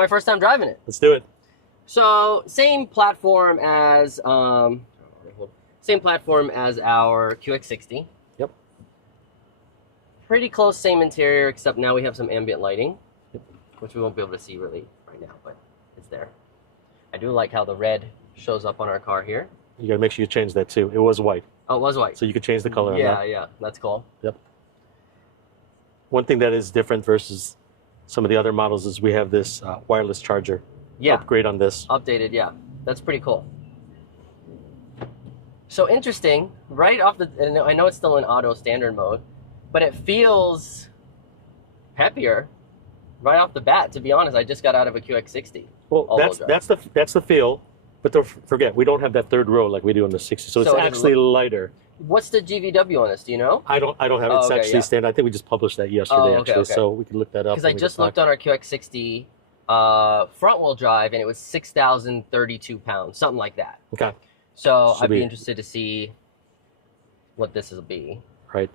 my first time driving it. Let's do it. So same platform as our QX60. Yep. Pretty close, same interior, except now we have some ambient lighting, which we won't be able to see really right now, but it's there. I do like how the red shows up on our car here. You gotta make sure you change that too. It was white. Oh, it was white. So you could change the color on that. Yeah, that's cool. Yep. One thing that is different versus some of the other models is we have this wireless charger upgrade on this. Updated, yeah. That's pretty cool. So interesting, right off the, and I know it's still in auto standard mode, but it feels peppier right off the bat, to be honest. I just got out of a QX60. Well, that's the feel, but don't forget, we don't have that third row like we do on the 60, so it's actually lighter. What's the GVW on this? Do you know? I don't have it. It's actually standard. I think we just published that yesterday, so we can look that up. Because I just looked on our QX60 front wheel drive, and it was 6,032 pounds, something like that. Okay. So I'd be interested to see what this will be. Right.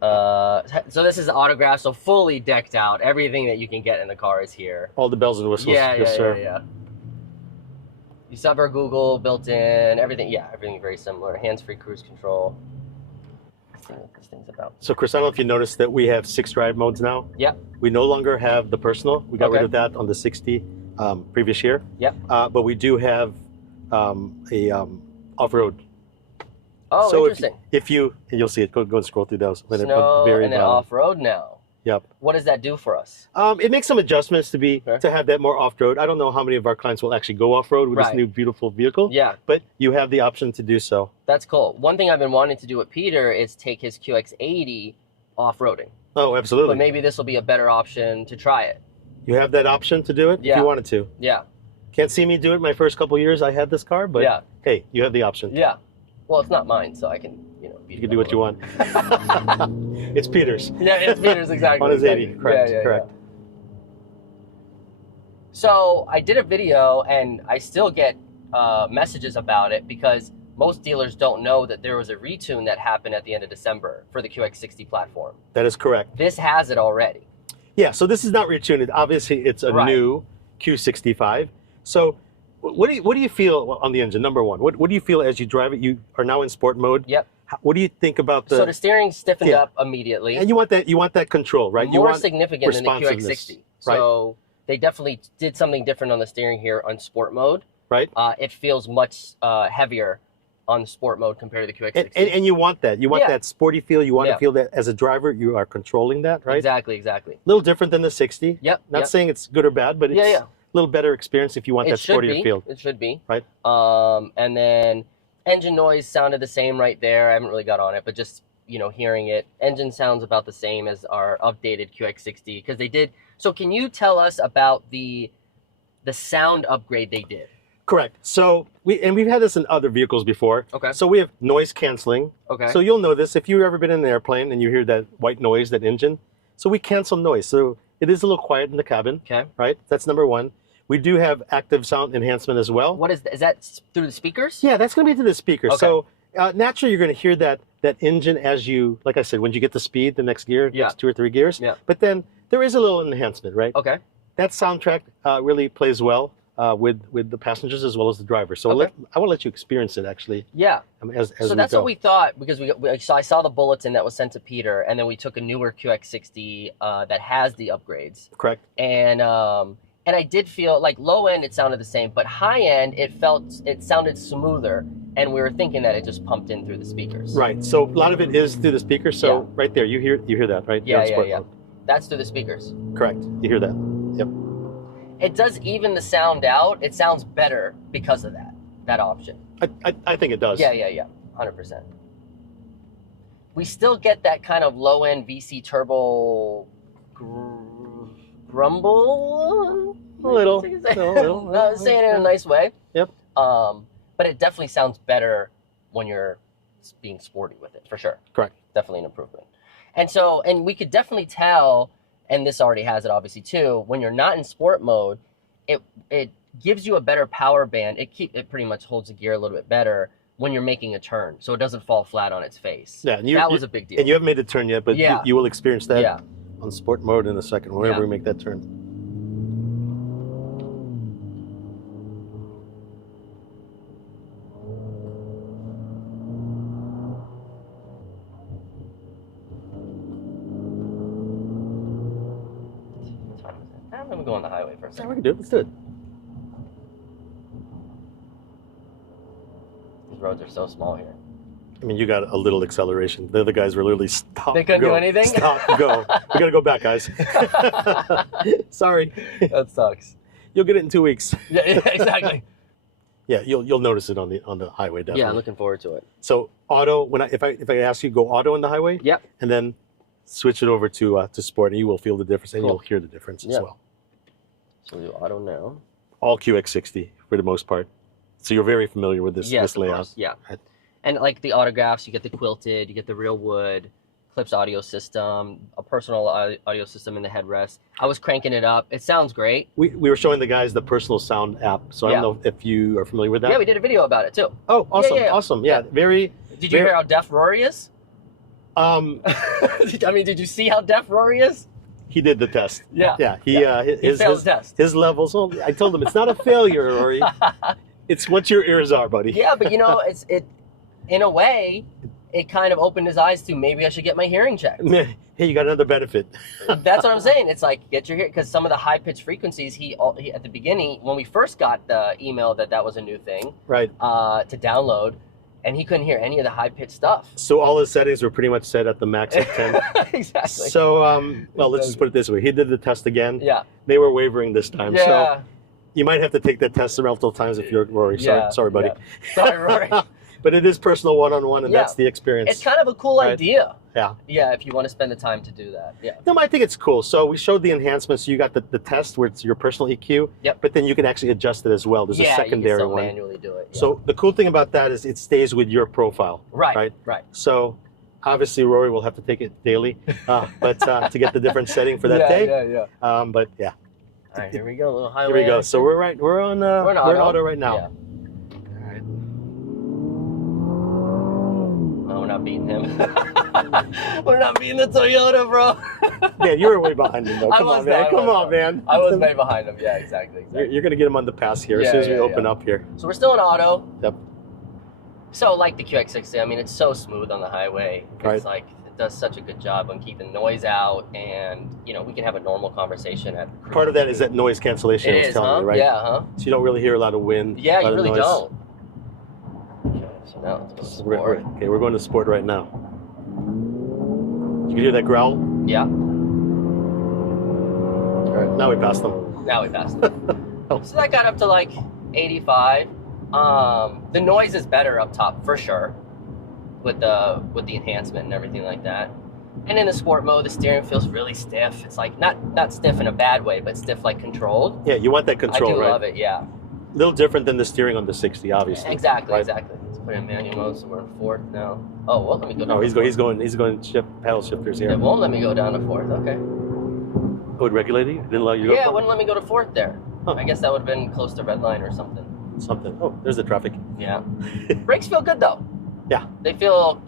So this is autographed, so fully decked out. Everything that you can get in the car is here. All the bells and whistles. Yeah. You still have our Google built in, everything. Yeah, everything very similar. Hands-free cruise control. Let's see what this thing's about. So Chris, I don't know if you noticed that we have 6 drive modes now. Yep. We no longer have the personal. We got rid of that on the 60 previous year. Yep. But we do have off-road. Oh, so interesting. If you, and you'll see it, go and scroll through those. Snow and then off-road now. Yep. What does that do for us? It makes some adjustments to have that more off-road. I don't know how many of our clients will actually go off-road with this new beautiful vehicle. Yeah. But you have the option to do so. That's cool. One thing I've been wanting to do with Peter is take his QX80 off-roading. Oh, absolutely. But maybe this will be a better option to try it. You have that option to do it if you wanted to. Yeah. Can't see me do it my first couple years I had this car, but hey, you have the option. Yeah. Well, it's not mine, so I can, you can do what you want. It's Peter's. Yeah, it's Peter's, exactly. On his 80, correct, correct. Yeah. So I did a video, and I still get messages about it because most dealers don't know that there was a retune that happened at the end of December for the QX60 platform. That is correct. This has it already. Yeah, so this is not retuned. Obviously, it's a new Q65. So what do you feel on the engine, number one? What do you feel as you drive it? You are now in sport mode. Yep. What do you think about the... So the steering stiffened up immediately. And you want that control, right? More significant than the QX60. Right? So they definitely did something different on the steering here on sport mode. Right. It feels much heavier on sport mode compared to the QX60. And you want that. You want that sporty feel. You want to feel that as a driver, you are controlling that, right? Exactly. A little different than the 60. Yep. Not saying it's good or bad, but it's a little better experience if you want that sportier feel. It should be. Right. And then engine noise sounded the same right there. I haven't really got on it, but just, hearing it. Engine sounds about the same as our updated QX60 because they did. So can you tell us about the sound upgrade they did? Correct. So we've had this in other vehicles before. Okay. So we have noise canceling. Okay. So you'll know this if you've ever been in an airplane and you hear that white noise, that engine. So we cancel noise. So it is a little quiet in the cabin. Okay. Right. That's number one. We do have active sound enhancement as well. What is that through the speakers? Yeah, that's going to be through the speakers. Okay. So naturally, you're going to hear that engine as you, like I said, when you get the speed, the next gear, next 2 or 3 gears. Yeah. But then there is a little enhancement, right? Okay. That soundtrack really plays well with the passengers as well as the driver. So I will let you experience it actually. Yeah. So that's what we thought because I saw the bulletin that was sent to Peter, and then we took a newer QX60 that has the upgrades. Correct. And I did feel like low end it sounded the same, but high end it sounded smoother, and we were thinking that it just pumped in through the speakers. Right. So a lot of it is through the speakers. So right there, you hear that, right? Yeah. That's through the speakers. Correct. You hear that. Yep. It does even the sound out. It sounds better because of that option. I think it does. Yeah. 100%. We still get that kind of low end VC turbo grumble. A little. No, saying it in a nice way. Yep. But it definitely sounds better when you're being sporty with it, for sure. Correct. Definitely an improvement. And we could definitely tell, and this already has it obviously too, when you're not in sport mode, it gives you a better power band. It pretty much holds the gear a little bit better when you're making a turn, so it doesn't fall flat on its face. Yeah, and that was a big deal. And you haven't made the turn yet, but you will experience that on sport mode in a second, whenever we make that turn. go on the highway for a Yeah, second. we can do it. Let's do it. These roads are so small here. I mean, you got a little acceleration. The other guys were literally stop. They couldn't go, do anything? Stop, go. We got to go back, guys. Sorry. That sucks. You'll get it in 2 weeks. Yeah, exactly. Yeah, you'll notice it on the highway, definitely. Yeah, I'm looking forward to it. So auto, if I ask you to go auto on the highway, Yep. and then switch it over to sport, and you will feel the difference, and Cool. you'll hear the difference as well. So we'll do auto now. All QX60 for the most part. So you're very familiar with this layout. Course. Yeah. Right. And like the autographs, you get the quilted, you get the real wood, Clips audio system, a personal audio system in the headrest. I was cranking it up. It sounds great. We were showing the guys the personal sound app, so I don't know if you are familiar with that. Yeah, we did a video about it too. Oh, awesome, yeah. awesome. Yeah, very. Did you hear how deaf Rory is? I mean, did you see how deaf Rory is? He did the test. Yeah. Yeah, he failed the test. His levels. Oh, I told him it's not a failure, Rory. It's what your ears are, buddy. Yeah, but you know, it in a way, it kind of opened his eyes to maybe I should get my hearing checked. Hey, you got another benefit. That's what I'm saying. It's like get your hearing, because some of the high pitched frequencies, he at the beginning when we first got the email that was a new thing, Right. To download, and he couldn't hear any of the high pitched stuff. So all his settings were pretty much set at the max of 10. Exactly. So well, let's just put it this way: he did the test again. Yeah. They were wavering this time. Yeah. So you might have to take that test multiple times if you're Rory. Sorry, buddy. Yeah. Sorry, Rory. But it is personal one-on-one, and that's the experience. It's kind of a cool idea. Yeah. Yeah, if you want to spend the time to do that. Yeah. No, I think it's cool. So we showed the enhancements. So you got the test where it's your personal EQ. Yep. But then you can actually adjust it as well. There's a secondary you can one. manually do it. Yeah. So the cool thing about that is it stays with your profile. Right. So obviously Rory will have to take it daily, but to get the different setting for that day. Yeah. But yeah. All right, here we go. A little highway. Here we go. action. So we're on auto right now. Yeah. Oh, we're not beating him. We're not beating the Toyota, bro. Man, you were way behind him though. I Come was on, man. though, Come on, man. I was way behind him. Yeah, exactly. You're gonna get him on the pass here as soon as we open up here. So we're still in auto. Yep. So like the QX60, I mean, it's so smooth on the highway. It's like it does such a good job on keeping noise out, and you know we can have a normal conversation at cruise. Part of that is that noise cancellation I was telling you, right? Yeah, huh? So you don't really hear a lot of wind. Yeah, you really noise. don't. Okay, so now let's go to sport. Okay, we're going to sport right now. You can hear that growl? Yeah. All right, now we passed them. Now we passed it. So that got up to like 85. The noise is better up top for sure, with the enhancement and everything like that. And in the sport mode, the steering feels really stiff. It's like not stiff in a bad way, but stiff like controlled. Yeah, you want that control, right? I do love it. Yeah. A little different than the steering on the 60, obviously. Exactly. right? Exactly. Let's put it in manual mode, so we're in fourth now. Oh well, let me go down. No, he's going paddle shifters here. It won't let me go down to fourth. Okay. Oh, it regulated you? It didn't allow you to go? Yeah, it wouldn't let me go to fourth there. Huh. I guess that would have been close to red line or something. Something. Oh, there's the traffic. Yeah. Brakes feel good though. Yeah. They feel,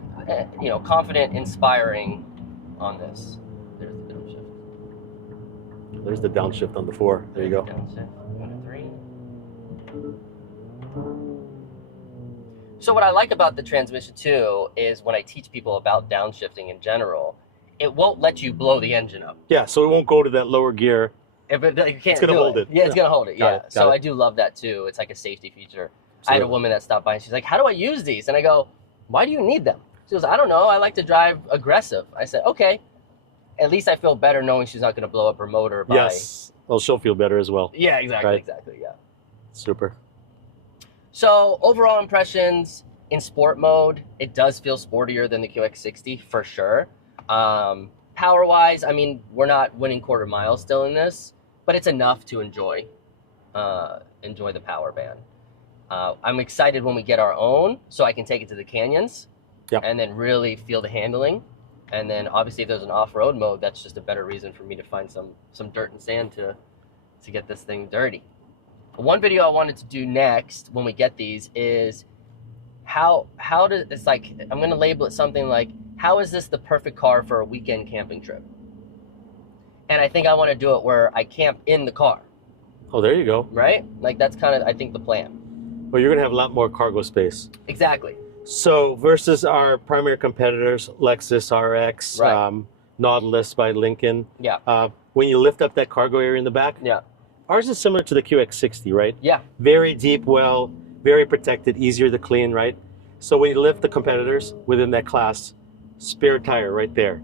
confident, inspiring on this. There's the downshift. There's the downshift on the 4. There you go. Downshift. 1 to 3. So what I like about the transmission too is when I teach people about downshifting in general, it won't let you blow the engine up. Yeah, so it won't go to that lower gear. If it, you can't It's going to hold it. Yeah, it's going to hold it. Got Yeah. it, got So it. I do love that too. It's like a safety feature. So I had a woman that stopped by and she's like, "How do I use these?" And I go, "Why do you need them?" She goes, "I don't know. I like to drive aggressive." I said, "Okay." At least I feel better knowing she's not going to blow up her motor by... Yes. Well, she'll feel better as well. Yeah, exactly, Right. exactly, yeah. Super. So overall impressions in sport mode, it does feel sportier than the QX60 for sure. Power-wise, I mean, we're not winning quarter miles still in this, but it's enough to enjoy the power band. I'm excited when we get our own, so I can take it to the canyons, and then really feel the handling. And then obviously if there's an off-road mode, that's just a better reason for me to find some dirt and sand to get this thing dirty. One video I wanted to do next when we get these is how does it's like, I'm going to label it something like, how is this the perfect car for a weekend camping trip? And I think I want to do it where I camp in the car. Oh, there you go. Right? Like that's kind of, I think, the plan. Well, you're going to have a lot more cargo space. Exactly. So versus our primary competitors, Lexus RX, Right. Nautilus by Lincoln. Yeah. When you lift up that cargo area in the back, Yeah. ours is similar to the QX60, right? Yeah. Very deep well, very protected, easier to clean, right? So when you lift the competitors within that class, spare tire right there.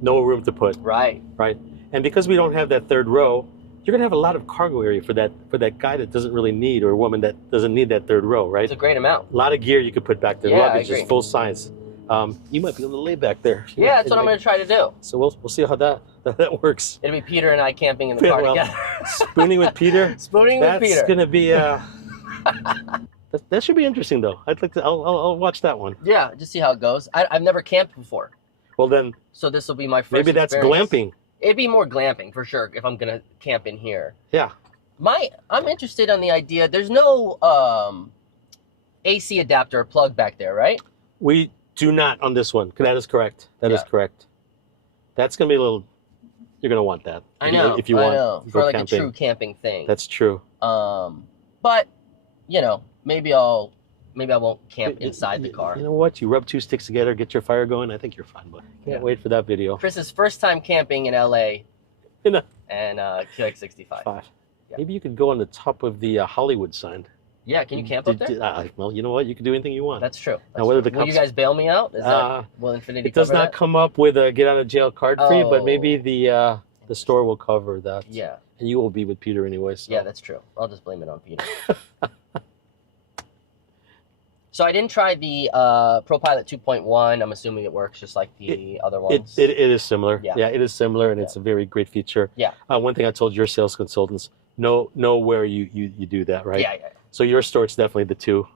No room to put. Right. Right. And because we don't have that third row, you're gonna have a lot of cargo area for that guy that doesn't really need, or a woman that doesn't need that third row, right? It's a great amount. A lot of gear you could put back there. Yeah, Luggage, I agree. just full size. You might be able to lay back there. Yeah, that's what I'm going to try to do. So we'll see how that works. It'll be Peter and I camping in the car together. Spooning with Peter. Spooning with Peter. That's going to be. That should be interesting, though. I'd like to. I'll watch that one. Yeah, just see how it goes. I've never camped before. Well then. So this will be my first. Maybe that's experience. glamping. It'd be more glamping for sure if I'm going to camp in here. Yeah. I'm interested on the idea. There's no AC adapter or plug back there, right? We do not on this one. That is correct. That is correct. That's going to be a little. You're going to want that. I know. If you want. I know. For like camping. A true camping thing. That's true. But maybe I won't camp inside the car. You know what? You rub two sticks together, get your fire going. I think you're fine, but can't wait for that video. Chris's first time camping in LA. And QX65. Yeah. Maybe you could go on the top of the Hollywood sign. Yeah, can you camp up there? Well, you know what? You can do anything you want. That's true. Now, whether the will you guys bail me out? Is that, will Infiniti It does cover not that? come up with a get out of jail card free, but maybe the store will cover that. Yeah. And you will be with Peter anyway. So. Yeah, that's true. I'll just blame it on Peter. So I didn't try the ProPilot 2.1. I'm assuming it works just like the other ones. It is similar. Yeah. It is similar, and it's a very great feature. Yeah. One thing I told your sales consultants, know where you do that, right? Yeah. So your store, it's definitely the 2.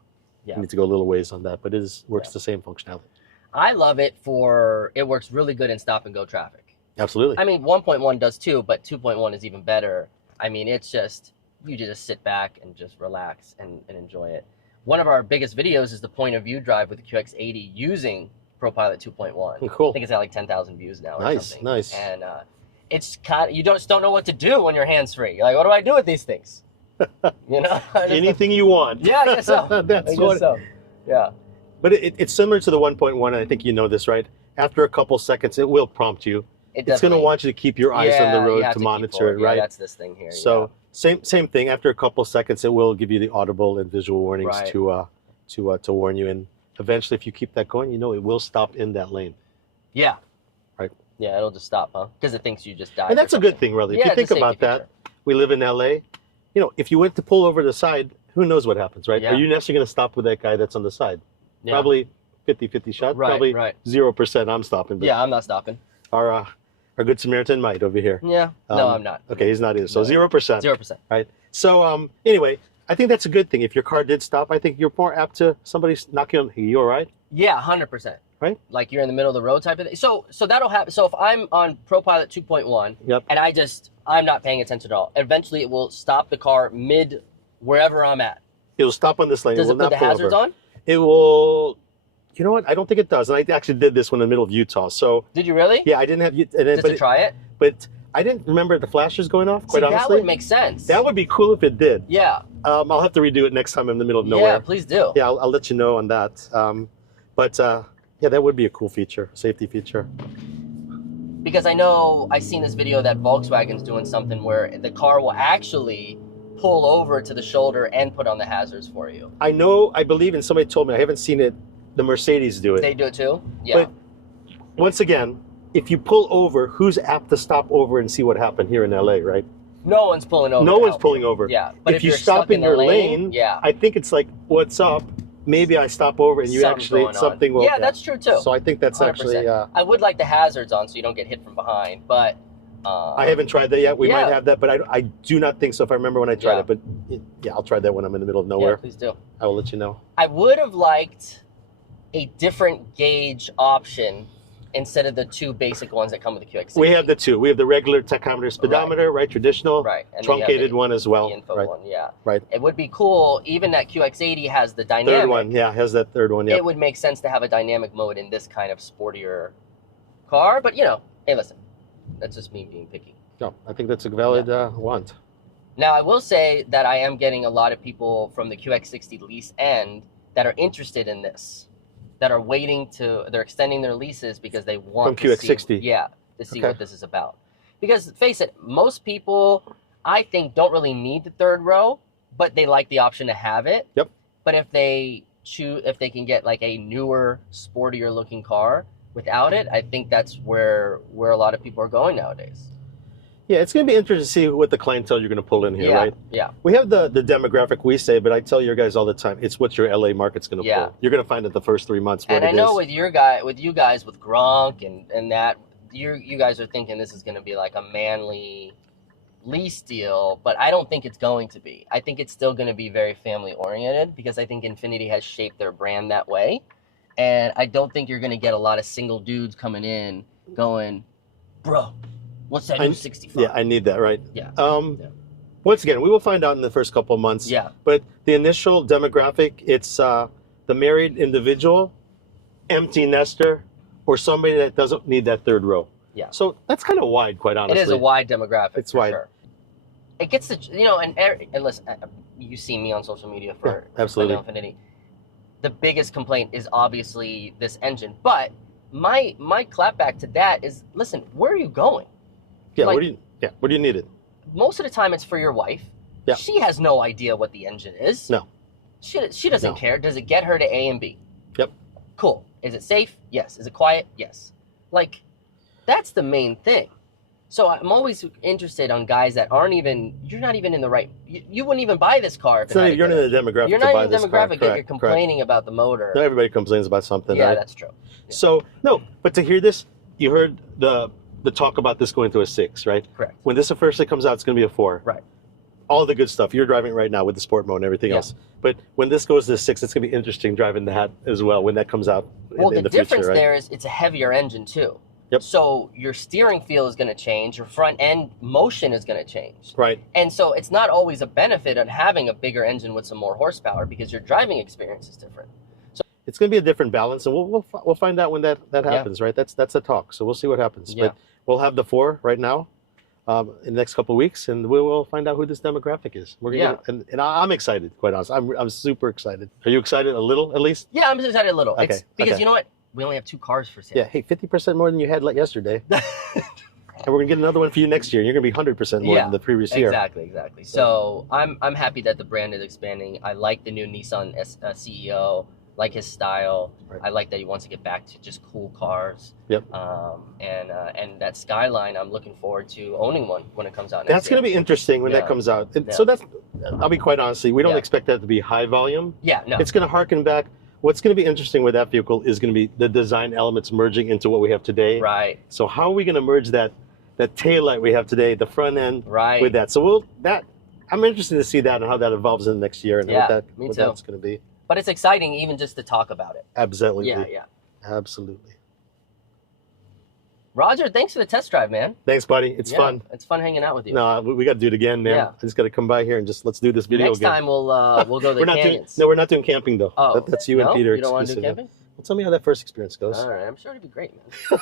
Yeah. You need to go a little ways on that, but it works the same functionality. I love it it works really good in stop and go traffic. Absolutely. I mean, 1.1 does too, but 2.1 is even better. I mean, it's just, you just sit back and just relax and enjoy it. One of our biggest videos is the point of view drive with the QX80 using ProPilot 2.1. Cool. I think it's got like 10,000 views now or something. Nice. And it's kind of, you just don't know what to do when you're hands-free. You're like, what do I do with these things? Anything you want. Yeah, I guess so. Yeah. But it's similar to the 1.1, and I think you know this, right? After a couple seconds, it will prompt you. It's going to want you to keep your eyes on the road to monitor it, right? Yeah, that's this thing here. So same thing. After a couple seconds, it will give you the audible and visual warnings to warn you. And eventually, if you keep that going, it will stop in that lane. Yeah. Right. Yeah, it'll just stop, huh? Because it thinks you just died. And that's a good thing, really. If you think about that, we live in LA. If you went to pull over the side, who knows what happens, right? Yeah. Are you necessarily going to stop with that guy that's on the side? Yeah. Probably 50-50 shot. Right, Probably 0% I'm stopping. But yeah, I'm not stopping. Our good Samaritan might over here. Yeah. No, I'm not. Okay, he's not either. So 0%. 0%. Right. So anyway, I think that's a good thing. If your car did stop, I think you're more apt to somebody knocking on, hey, you all right? Yeah, 100%. Right? Like you're in the middle of the road type of thing. So that'll happen. So if I'm on ProPilot 2.1 and I'm not paying attention at all, eventually it will stop the car mid wherever I'm at. It'll stop on this lane. Does it put the hazards on? It will. You know what? I don't think it does. And I actually did this one in the middle of Utah. So did you really? Yeah, I didn't have. Does it try it? But I didn't remember the flashers going off. Quite honestly, that would make sense. That would be cool if it did. Yeah. I'll have to redo it next time I'm in the middle of nowhere. Yeah, please do. Yeah, I'll let you know on that. Yeah, that would be a cool feature, safety feature. Because I've seen this video that Volkswagen's doing something where the car will actually pull over to the shoulder and put on the hazards for you. I believe, and somebody told me, I haven't seen it, the Mercedes do it. They do it too? Yeah. But once again, if you pull over, who's apt to stop over and see what happened here in LA, right? No one's pulling over. No one's pulling over. Yeah. But if you stop in your lane, yeah. I think it's like, what's up? Maybe I stop over and something will. Yeah, that's true too. So I think that's 100%. Actually. I would like the hazards on so you don't get hit from behind, but. I haven't tried that yet. We might have that, but I do not think so if I remember when I tried it. But yeah, I'll try that when I'm in the middle of nowhere. Yeah, please do. I will let you know. I would have liked a different gauge option instead of the 2 basic ones that come with the QX60. We have the 2. We have the regular tachometer, speedometer, right? Traditional, and truncated one as well. The info one, yeah. Right. It would be cool. Even that QX80 has the dynamic. Third one, yeah, has that third one. Yeah. It would make sense to have a dynamic mode in this kind of sportier car, but hey, listen, that's just me being picky. No, I think that's a valid want. Now, I will say that I am getting a lot of people from the QX60 lease end that are interested in this, that are they're extending their leases because they want from QX60. To see what this is about. Because face it, most people I think don't really need the third row, but they like the option to have it. Yep. But if they can get like a newer, sportier looking car without it, I think that's where a lot of people are going nowadays. Yeah, it's going to be interesting to see what the clientele you're going to pull in here, right? Yeah. We have the demographic we say, but I tell your guys all the time, it's what your LA market's going to pull. You're going to find it the first 3 months what and I know is. with you guys, with Gronk and that, you guys are thinking this is going to be like a manly lease deal, but I don't think it's going to be. I think it's still going to be very family oriented because I think Infiniti has shaped their brand that way. And I don't think you're going to get a lot of single dudes coming in going, bro, what's that new 65? Yeah, I need that, right? Yeah. Once again, we will find out in the first couple of months. Yeah. But the initial demographic, it's the married individual, empty nester, or somebody that doesn't need that third row. Yeah. So that's kind of wide, quite honestly. It is a wide demographic. It's wide. Sure. It gets to, and listen, you see me on social media for absolutely Infiniti. The biggest complaint is obviously this engine, but my clapback to that is, listen, where are you going? Yeah, like, where do you need it? Most of the time it's for your wife. Yeah. She has no idea what the engine is. No. She doesn't care. Does it get her to A and B? Yep. Cool. Is it safe? Yes. Is it quiet? Yes. Like, that's the main thing. So I'm always interested on guys that aren't even, you're not even in the right, you wouldn't even buy this car. You're not in the demographic You're not in the demographic, yet you're complaining about the motor. Not everybody complains about something, yeah, right? That's true. Yeah. So, no, but to hear this, you heard the talk about this going to a 6, right? Correct. When this officially comes out, it's going to be a 4. Right. All the good stuff. You're driving right now with the sport mode and everything else. But when this goes to a 6, it's going to be interesting driving that as well when that comes out in the difference future, right? there is it's a heavier engine too. Yep. So your steering feel is going to change, your front end motion is going to change. Right. And so it's not always a benefit of having a bigger engine with some more horsepower because your driving experience is different. So it's going to be a different balance, and we'll find out when that happens, right? That's the talk. So we'll see what happens. Yeah. But we'll have the 4 right now in the next couple of weeks, and we will find out who this demographic is. We're gonna and I'm excited, quite honestly. I'm super excited. Are you excited a little, at least? Yeah, I'm excited a little. Okay. It's because you know what? We only have 2 cars for sale. Yeah, hey, 50% more than you had yesterday. And we're going to get another one for you next year. You're going to be 100% more than the previous year. Exactly. So I'm happy that the brand is expanding. I like the new Nissan CEO, like his style. Right. I like that he wants to get back to just cool cars. Yep. And that Skyline, I'm looking forward to owning one when it comes out next That's going to be interesting when that comes out. So I'll be quite honest, we don't expect that to be high volume. Yeah, no. It's going to harken back. What's going to be interesting with that vehicle is going to be the design elements merging into what we have today. Right. So how are we going to merge that taillight we have today, the front end, with that? So I'm interested to see that and how that evolves in the next year and what that's going to be. But it's exciting even just to talk about it. Absolutely. Yeah. Absolutely. Roger, thanks for the test drive, man. Thanks, buddy. It's fun. It's fun hanging out with you. No, we got to do it again, man. Yeah. I just got to come by here and let's do this video again. Next time we'll go to the canyons. We're not doing camping though. Oh, that's you and Peter. You don't want to do camping? Well, tell me how that first experience goes. All right, I'm sure it'll be great, man.